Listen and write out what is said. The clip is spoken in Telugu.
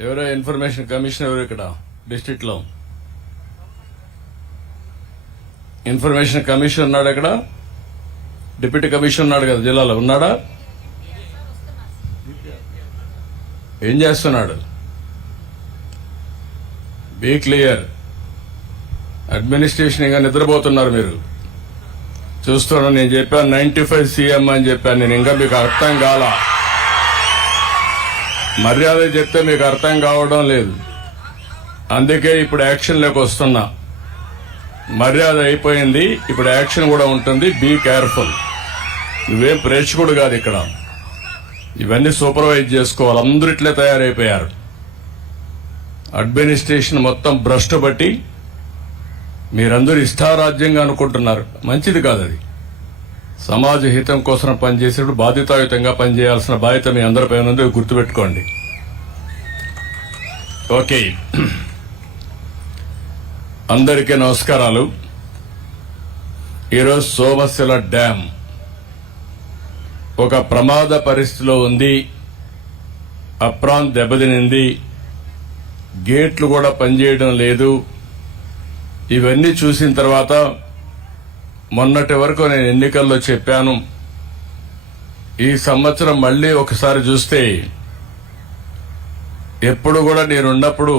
ఎవరో ఇన్ఫర్మేషన్ కమిషన్ ఎవరు ఇక్కడ డిస్ట్రిక్ట్ లో ఇన్ఫర్మేషన్ కమిషన్ ఉన్నాడు అక్కడ డిప్యూటీ కమిషన్ ఉన్నాడు కదా జిల్లాలో ఉన్నాడా ఏం చేస్తున్నాడు బీ క్లియర్ అడ్మినిస్ట్రేషన్ ఇంకా నిద్రపోతున్నారు మీరు చూస్తున్నా నేను చెప్పాను 95 సీఎం అని చెప్పాను నేను ఇంకా మీకు అర్థం కాల మర్యాద చెప్తే మీకు అర్థం కావడం లేదు అందుకే ఇప్పుడు యాక్షన్లోకి వస్తున్నా మర్యాద అయిపోయింది ఇప్పుడు యాక్షన్ కూడా ఉంటుంది బీ కేర్ఫుల్ నువ్వేం ప్రేక్షకుడు కాదు ఇక్కడ ఇవన్నీ సూపర్వైజ్ చేసుకోవాలి అందరూ ఇట్లే తయారైపోయారు అడ్మినిస్ట్రేషన్ మొత్తం భ్రష్టు బట్టి మీరందరూ ఇష్టారాజ్యంగా అనుకుంటున్నారు మంచిది కాదు అది సమాజ హితం కోసం పనిచేసేప్పుడు బాధ్యతాయుతంగా పనిచేయాల్సిన బాధ్యత మీ అందరిపై ఉన్నది గుర్తుపెట్టుకోండి ఓకే అందరికీ నమస్కారాలు ఈరోజు సోమశిల డ్యాం ఒక ప్రమాద పరిస్థితిలో ఉంది అప్రాన్ దెబ్బతినింది గేట్లు కూడా పనిచేయడం లేదు ఇవన్నీ చూసిన తర్వాత మొన్నటి వరకు నేను ఎన్నికల్లో చెప్పాను ఈ సంవత్సరం మళ్లీ ఒకసారి చూస్తే ఎప్పుడు కూడా నేనున్నప్పుడు